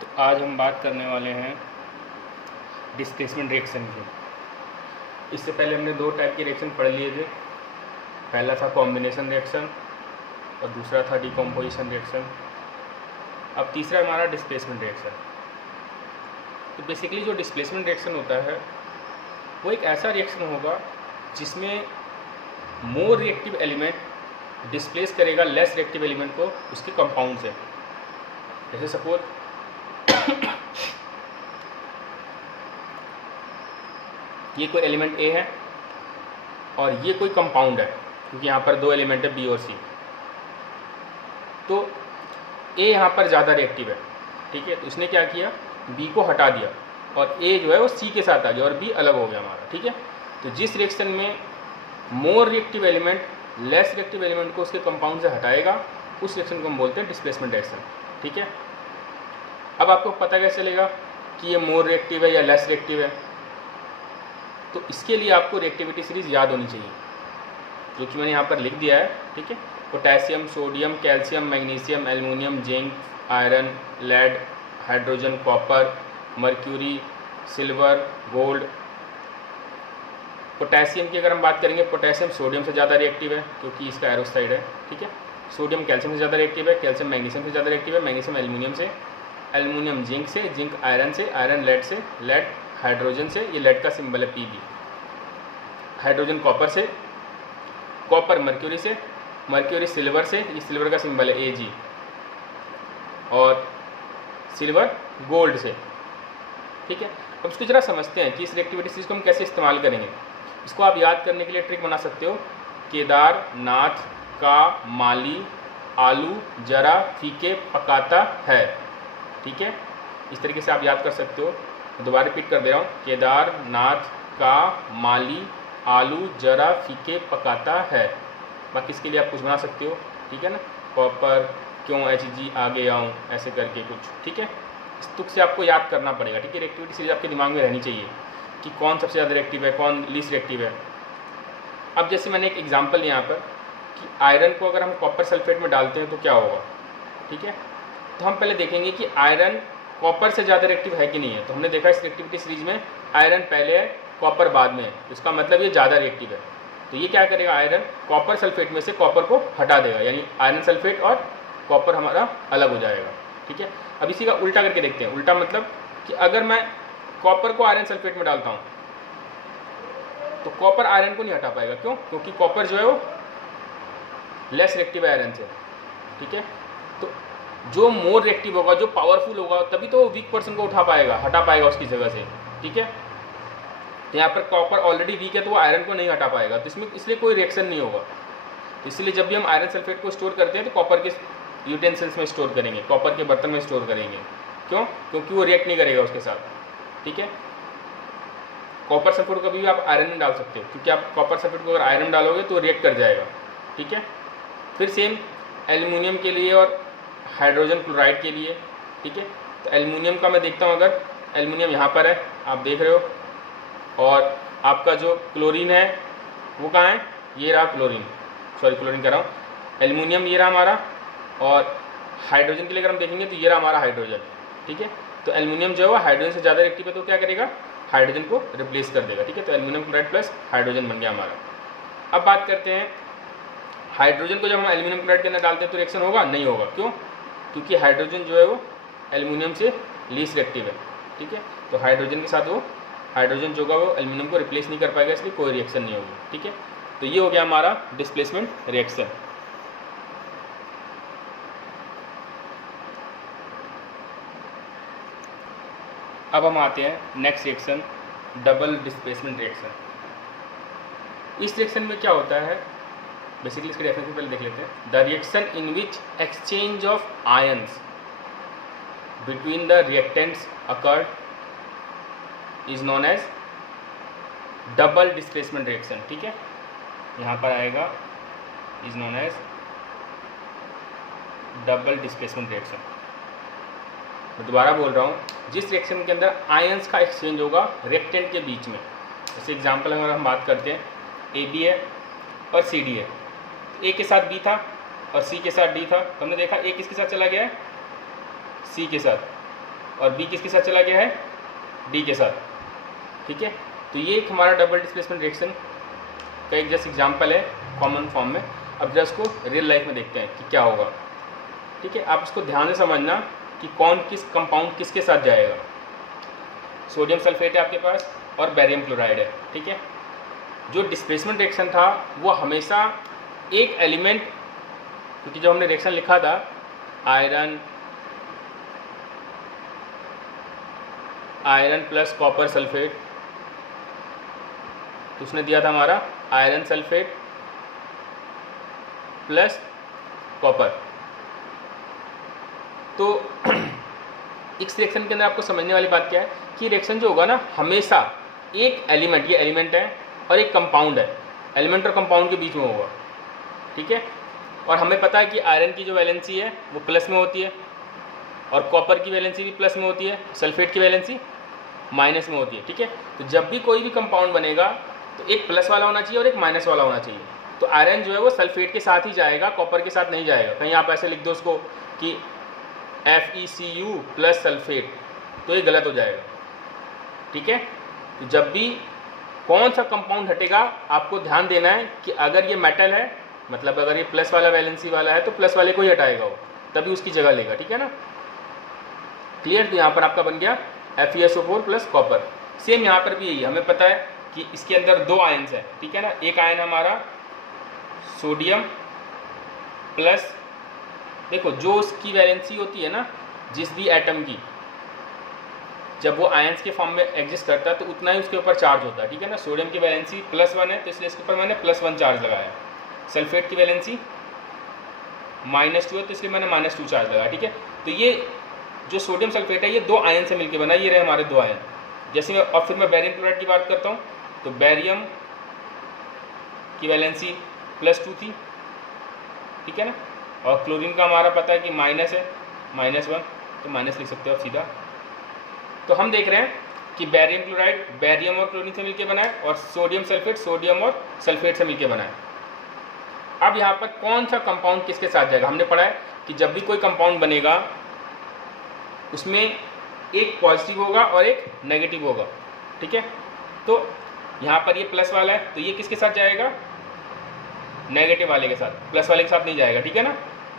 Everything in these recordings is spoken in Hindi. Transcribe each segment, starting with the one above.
तो आज हम बात करने वाले हैं डिस्प्लेसमेंट रिएक्शन की। इससे पहले हमने दो टाइप के रिएक्शन पढ़ लिए थे। पहला था कॉम्बिनेशन रिएक्शन और दूसरा था डिकम्पोजिशन रिएक्शन। अब तीसरा हमारा डिस्प्लेसमेंट रिएक्शन। तो बेसिकली जो डिस्प्लेसमेंट रिएक्शन होता है वो एक ऐसा रिएक्शन होगा जिसमें मोर रिएक्टिव एलिमेंट डिस्प्लेस करेगा लेस रिएक्टिव एलिमेंट को उसके कंपाउंड से। जैसे सपोज ये कोई एलिमेंट ए है और ये कोई कंपाउंड है, क्योंकि यहाँ पर दो एलिमेंट है बी और सी। तो ए यहाँ पर ज़्यादा रिएक्टिव है, ठीक है। तो इसने क्या किया, बी को हटा दिया और ए जो है वो सी के साथ आ गया और बी अलग हो गया हमारा, ठीक है। तो जिस रिएक्शन में more reactive element less reactive element को उसके कंपाउंड से हटाएगा उस रिएक्शन को हम बोलते हैं डिस्प्लेसमेंट रिएक्शन, ठीक है। अब आपको पता कैसे चलेगा कि ये मोर रिएक्टिव है या लेस रिएक्टिव है? तो इसके लिए आपको रिएक्टिविटी सीरीज याद होनी चाहिए, जो कि मैंने यहाँ पर लिख दिया है, ठीक है। Potassium, sodium, calcium, magnesium, aluminium, zinc, iron, lead, hydrogen, copper, mercury, silver, gold. Potassium की अगर हम बात करेंगे, पोटेशियम सोडियम से ज़्यादा रिएक्टिव है क्योंकि इसका एरो साइड है, ठीक है। सोडियम कैल्शियम से ज़्यादा रिएक्टिव है, कैल्शियम मैग्नीशियम से ज़्यादा रिएक्टिव है, मैग्नीशियम एल्युमिनियम से, एल्युमिनियम जिंक से, जिंक आयरन से, आयरन लेड से, लेड हाइड्रोजन से, ये लेड का सिंबल है Pb, हाइड्रोजन कॉपर से, कॉपर मर्क्यूरी से, मर्क्यूरी सिल्वर से, ये सिल्वर का सिंबल है Ag, और सिल्वर गोल्ड से, ठीक है। अब इसको जरा समझते हैं कि इस रिएक्टिविटी सीरीज को हम कैसे इस्तेमाल करेंगे। इसको आप याद करने के लिए ट्रिक बना सकते हो, केदारनाथ का माली आलू जरा फीके पकाता है, ठीक है। इस तरीके से आप याद कर सकते हो। दोबारा रिपीट कर दे रहा हूँ, केदारनाथ का माली आलू जरा फीके पकाता है। बाकी इसके लिए आप कुछ बना सकते हो, ठीक है ना, कॉपर क्यों Hg आगे आऊँ, ऐसे करके कुछ, ठीक है। इस तुक से आपको याद करना पड़ेगा, ठीक है। रिएक्टिविटी सीरीज आपके दिमाग में रहनी चाहिए कि कौन सबसे ज़्यादा रिएक्टिव है, कौन लीस्ट रिएक्टिव है। अब जैसे मैंने एक एग्जाम्पल यहाँ पर कि आयरन को अगर हम कॉपर सल्फेट में डालते हैं तो क्या होगा, ठीक है। तो हम पहले देखेंगे कि आयरन कॉपर से ज़्यादा रिएक्टिव है कि नहीं है। तो हमने देखा इस रिएक्टिविटी सीरीज में आयरन पहले है, कॉपर बाद में है, इसका मतलब ये ज़्यादा रिएक्टिव है। तो ये क्या करेगा, आयरन कॉपर सल्फेट में से कॉपर को हटा देगा, यानी आयरन सल्फेट और कॉपर हमारा अलग हो जाएगा, ठीक है। अब इसी का उल्टा करके देखते हैं। उल्टा मतलब कि अगर मैं कॉपर को आयरन सल्फेट में डालता हूँ तो कॉपर आयरन को नहीं हटा पाएगा। क्यों? क्योंकि कॉपर जो है वो लेस रिएक्टिव है आयरन से, ठीक है। तो जो मोर रिएक्टिव होगा, जो पावरफुल होगा, तभी तो वीक पर्सन को उठा पाएगा, हटा पाएगा उसकी जगह से, ठीक है। तो यहाँ पर कॉपर ऑलरेडी वीक है तो वो आयरन को नहीं हटा पाएगा, तो इसमें इसलिए कोई रिएक्शन नहीं होगा। इसलिए जब भी हम आयरन सल्फेट को स्टोर करते हैं तो कॉपर के यूटेंसिल्स में स्टोर करेंगे, कॉपर के बर्तन में स्टोर करेंगे। क्यों? क्योंकि वो रिएक्ट नहीं करेगा उसके साथ, ठीक है। कॉपर सल्फेट को कभी भी आप आयरन में डाल सकते हो, क्योंकि आप कॉपर सल्फेट को अगर आयरन में डालोगे तो रिएक्ट कर जाएगा, ठीक है। फिर सेम एल्युमिनियम के लिए और हाइड्रोजन क्लोराइड के लिए, ठीक है। तो एल्युमिनियम का मैं देखता हूँ, अगर एल्युमिनियम यहाँ पर है, आप देख रहे हो, और आपका जो क्लोरीन है वो कहाँ है, ये रहा क्लोरीन, सॉरी क्लोरीन कर रहा हूँ, एल्युमिनियम ये रहा हमारा, और हाइड्रोजन के लिए अगर हम देखेंगे तो ये रहा हमारा हाइड्रोजन, ठीक है। तो एल्युमिनियम जो है वो हाइड्रोजन से ज़्यादा रिएक्टिव है तो क्या करेगा, हाइड्रोजन को रिप्लेस कर देगा, ठीक है। तो एल्युमिनियम क्लोराइड प्लस हाइड्रोजन बन गया हमारा। अब बात करते हैं हाइड्रोजन को, जब हम एल्युमिनियम क्लोराइड के अंदर डालते हैं तो रिएक्शन होगा, नहीं होगा। क्यों? क्योंकि हाइड्रोजन जो है वो एल्युमिनियम से लीस्ट रिएक्टिव है, ठीक है। तो हाइड्रोजन के साथ वो हाइड्रोजन जो होगा वो एल्युमिनियम को रिप्लेस नहीं कर पाएगा, इसलिए कोई रिएक्शन नहीं होगी, ठीक है। तो ये हो गया हमारा डिस्प्लेसमेंट रिएक्शन। अब हम आते हैं next reaction, double displacement reaction. इस रिएक्शन में क्या होता है, बेसिकली इसके डेफिनेशन पहले देख लेते हैं। The reaction in which exchange of ions between the reactants occurred is known as double displacement reaction, ठीक है। यहाँ पर आएगा is known as double displacement reaction. मैं दोबारा बोल रहा हूँ, जिस रिएक्शन के अंदर आयंस का एक्सचेंज होगा रिएक्टेंट के बीच में। जैसे एग्जांपल अगर हम बात करते हैं, AB है और CD है, A के साथ B था और C के साथ D था, तो हमने देखा A किसके साथ चला गया है, C के साथ, और बी किसके साथ चला गया है, डी के साथ, ठीक है। तो ये एक हमारा डबल डिस्प्लेसमेंट रिएक्शन का एक जस्ट एग्जाम्पल है कॉमन फॉर्म में। अब जस्ट को रियल लाइफ में देखते हैं कि क्या होगा, ठीक है। आप इसको ध्यान से समझना कि कौन किस कंपाउंड किसके साथ जाएगा। सोडियम सल्फेट है आपके पास और बेरियम क्लोराइड है, ठीक है। जो डिस्प्लेसमेंट रिएक्शन था वो हमेशा एक एलिमेंट, क्योंकि जब हमने रिएक्शन लिखा था आयरन प्लस कॉपर सल्फेट, तो उसने दिया था हमारा आयरन सल्फेट प्लस कॉपर। तो इस रिएक्शन के अंदर आपको समझने वाली बात क्या है कि रिएक्शन जो होगा ना हमेशा एक एलिमेंट, ये एलिमेंट है और एक कंपाउंड है, एलिमेंट और कंपाउंड के बीच में होगा, ठीक है। और हमें पता है कि आयरन की जो वैलेंसी है वो प्लस में होती है और कॉपर की वैलेंसी भी प्लस में होती है, सल्फेट की वैलेंसी माइनस में होती है, ठीक है। तो जब भी कोई भी कंपाउंड बनेगा तो एक प्लस वाला होना चाहिए और एक माइनस वाला होना चाहिए। तो आयरन जो है वो सल्फेट के साथ ही जाएगा, कॉपर के साथ नहीं जाएगा। कहीं आप ऐसे लिख दो उसको कि FeCu प्लस सल्फेट, तो ये गलत हो जाएगा, ठीक है। तो जब भी कौन सा कंपाउंड हटेगा आपको ध्यान देना है कि अगर ये मेटल है, मतलब अगर ये प्लस वाला वैलेंसी वाला है तो प्लस वाले को ही हटाएगा वो, तभी उसकी जगह लेगा, ठीक है ना। क्लियर। तो यहाँ पर आपका बन गया FeSO4 प्लस कॉपर। सेम यहाँ पर भी यही, हमें पता है कि इसके अंदर दो आयन्स हैं, ठीक है ना। एक आयन हमारा सोडियम प्लस, देखो जो उसकी वैलेंसी होती है ना जिस भी एटम की, जब वो आयंस के फॉर्म में एग्जिस्ट करता है तो उतना ही उसके ऊपर चार्ज होता है, ठीक है ना। सोडियम की वैलेंसी +1 है तो इसलिए इसके ऊपर मैंने +1 चार्ज लगाया। सल्फेट की वैलेंसी -2 है तो इसलिए मैंने -2 चार्ज लगाया, ठीक है। तो ये जो सोडियम सल्फेट है ये दो आयन से मिलकर बना, ये रहे हमारे दो आयन। जैसे मैं अब फिर मैं बेरियम क्लोराइड की बात करता हूँ तो बेरियम की वैलेंसी +2 थी, ठीक है ना। और क्लोरीन का हमारा पता है कि माइनस है, -1, तो माइनस लिख सकते हो आप सीधा। तो हम देख रहे हैं कि बेरियम क्लोराइड बेरियम और क्लोरीन से मिलकर बना है और सोडियम सल्फेट सोडियम और सल्फेट से मिलकर बना है। अब यहाँ पर कौन सा कंपाउंड किसके साथ जाएगा, हमने पढ़ा है कि जब भी कोई कंपाउंड बनेगा उसमें एक पॉजिटिव होगा और एक नेगेटिव होगा, ठीक है। तो यहाँ पर ये प्लस वाला है तो ये किसके साथ जाएगा, नेगेटिव वाले के साथ, प्लस वाले के साथ नहीं जाएगा, ठीक है ना।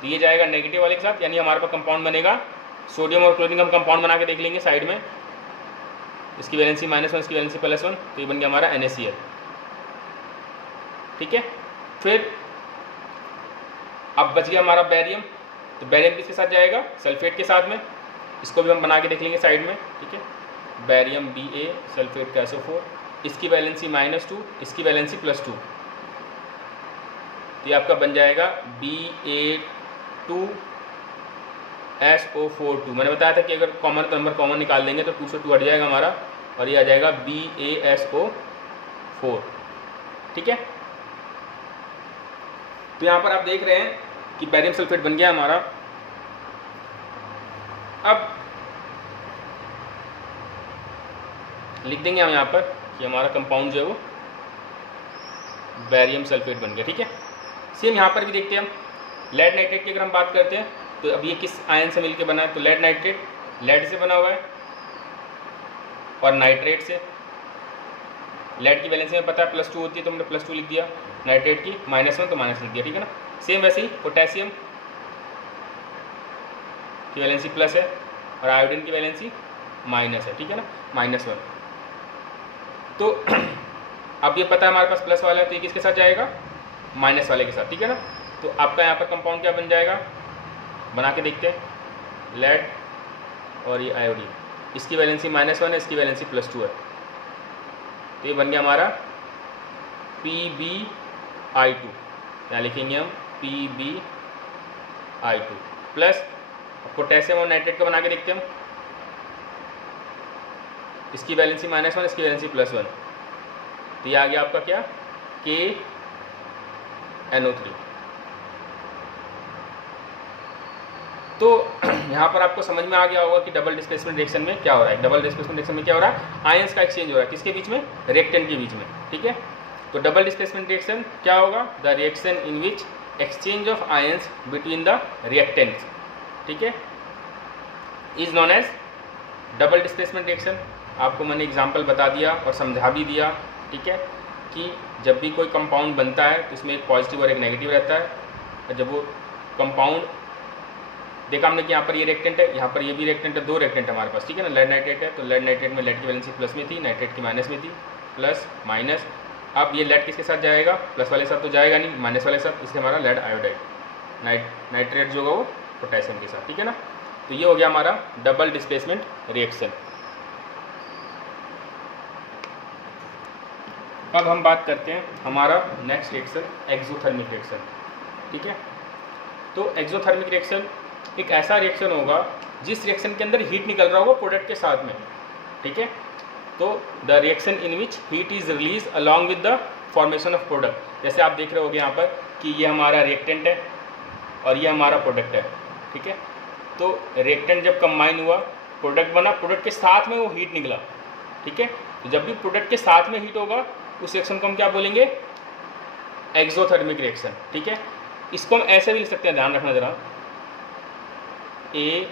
तो ये जाएगा नेगेटिव वाले के साथ, यानी हमारे पास कंपाउंड बनेगा सोडियम और क्लोरीन का हम कंपाउंड बना के देख लेंगे साइड में। इसकी वैलेंसी -1, इसकी वैलेंसी +1, तो ये बन गया हमारा NaCl, ठीक है। फिर अब बच गया हमारा बेरियम, तो बेरियम किसके साथ जाएगा, सल्फेट के साथ में। इसको भी हम बना के देख लेंगे साइड में, ठीक है। बेरियम Ba सल्फेट का SO4, इसकी वैलेंसी -2, इसकी वैलेंसी +2, तो ये आपका बन जाएगा Ba2SO42। मैंने बताया था कि अगर कॉमन नंबर कॉमन निकाल देंगे तो 2 से 2 हट जाएगा हमारा और ये आ जाएगा BaSO4, ठीक है। तो यहाँ पर आप देख रहे हैं कि बेरियम सल्फेट बन गया हमारा। अब लिख देंगे हम यहाँ पर कि हमारा कंपाउंड जो है वो बेरियम सल्फेट बन गया, ठीक है। सेम यहाँ पर भी देखते हैं हम लेड नाइट्रेट की अगर हम बात करते हैं तो अब ये किस आयन से मिलकर बना है, तो लेड नाइट्रेट लेड से बना हुआ है और नाइट्रेट से। लेड की वैलेंसी में पता है +2 होती है तो हमने +2 लिख दिया, नाइट्रेट की -1 तो माइनस लिख दिया, ठीक है ना। सेम वैसे ही पोटेशियम की वैलेंसी प्लस है और आयोडीन की वैलेंसी माइनस है, ठीक है ना, -1। तो अब ये पता है हमारे पास प्लस वाला है तो ये किसके साथ जाएगा, माइनस वाले के साथ, ठीक है ना। तो आपका यहाँ पर कंपाउंड क्या बन जाएगा, बना के देखते हैं। लेड और ये आयोडीन, इसकी वैलेंसी -1 है, इसकी वैलेंसी +2 है, तो ये बन गया हमारा PbI2। यहाँ लिखेंगे हम PbI2 प्लस पोटेशियम और नाइट्रेट का बना के देखते हैं हम। इसकी वैलेंसी -1, इसकी वैलेंसी +1, तो ये आ गया आपका क्या, KNO3। तो यहाँ पर आपको समझ में आ गया होगा कि डबल डिस्प्लेसमेंट रिएक्शन में क्या हो रहा है। डबल डिस्प्लेसमेंट रिएक्शन में क्या हो रहा है, आयंस का एक्सचेंज हो रहा है, किसके बीच में, रिएक्टेंट के बीच में, ठीक है। तो डबल डिस्प्लेसमेंट रिएक्शन क्या होगा, the reaction in which exchange of ions between the reactants, ठीक है, is known as double displacement reaction आपको मैंने एग्जांपल बता दिया और समझा भी दिया, ठीक है, कि जब भी कोई कंपाउंड बनता है तो उसमें एक पॉजिटिव और एक नेगेटिव रहता है। और जब वो कंपाउंड देखा हमने कि यहाँ पर ये रिएक्टेंट है, यहाँ पर ये भी रिएक्टेंट है, 2 रिएक्टेंट है हमारे पास, ठीक है ना। लेड नाइट्रेट है तो लेड नाइट्रेट में लेड की वैलेंसी प्लस में थी, नाइट्रेट की माइनस में थी, प्लस माइनस। अब ये लेड किसके साथ जाएगा, प्लस वाले साथ तो जाएगा नहीं, माइनस वाले साथ, इसलिए हमारा लेड आयोडाइड, नाइट्रेट जो होगा वो पोटेशियम के साथ, ठीक है ना। तो ये हो गया हमारा डबल डिस्प्लेसमेंट रिएक्शन। अब हम बात करते हैं हमारा नेक्स्ट रिएक्शन एक्सोथर्मिक रिएक्शन, ठीक है। तो एक्सोथर्मिक रिएक्शन एक ऐसा रिएक्शन होगा जिस रिएक्शन के अंदर हीट निकल रहा होगा प्रोडक्ट के साथ में, ठीक है। तो the reaction in which heat is release along with the formation of product. जैसे आप देख रहे होगे यहाँ पर कि ये हमारा रिएक्टेंट है और ये हमारा प्रोडक्ट है, ठीक है। तो रिएक्टेंट जब कंबाइन हुआ, प्रोडक्ट बना, प्रोडक्ट के साथ में वो हीट निकला, ठीक है। तो जब भी प्रोडक्ट के साथ में हीट होगा उस रिएक्शन को हम क्या बोलेंगे, एक्सोथर्मिक रिएक्शन, ठीक है। इसको हम ऐसे भी लिख सकते हैं, ध्यान रखना जरा, A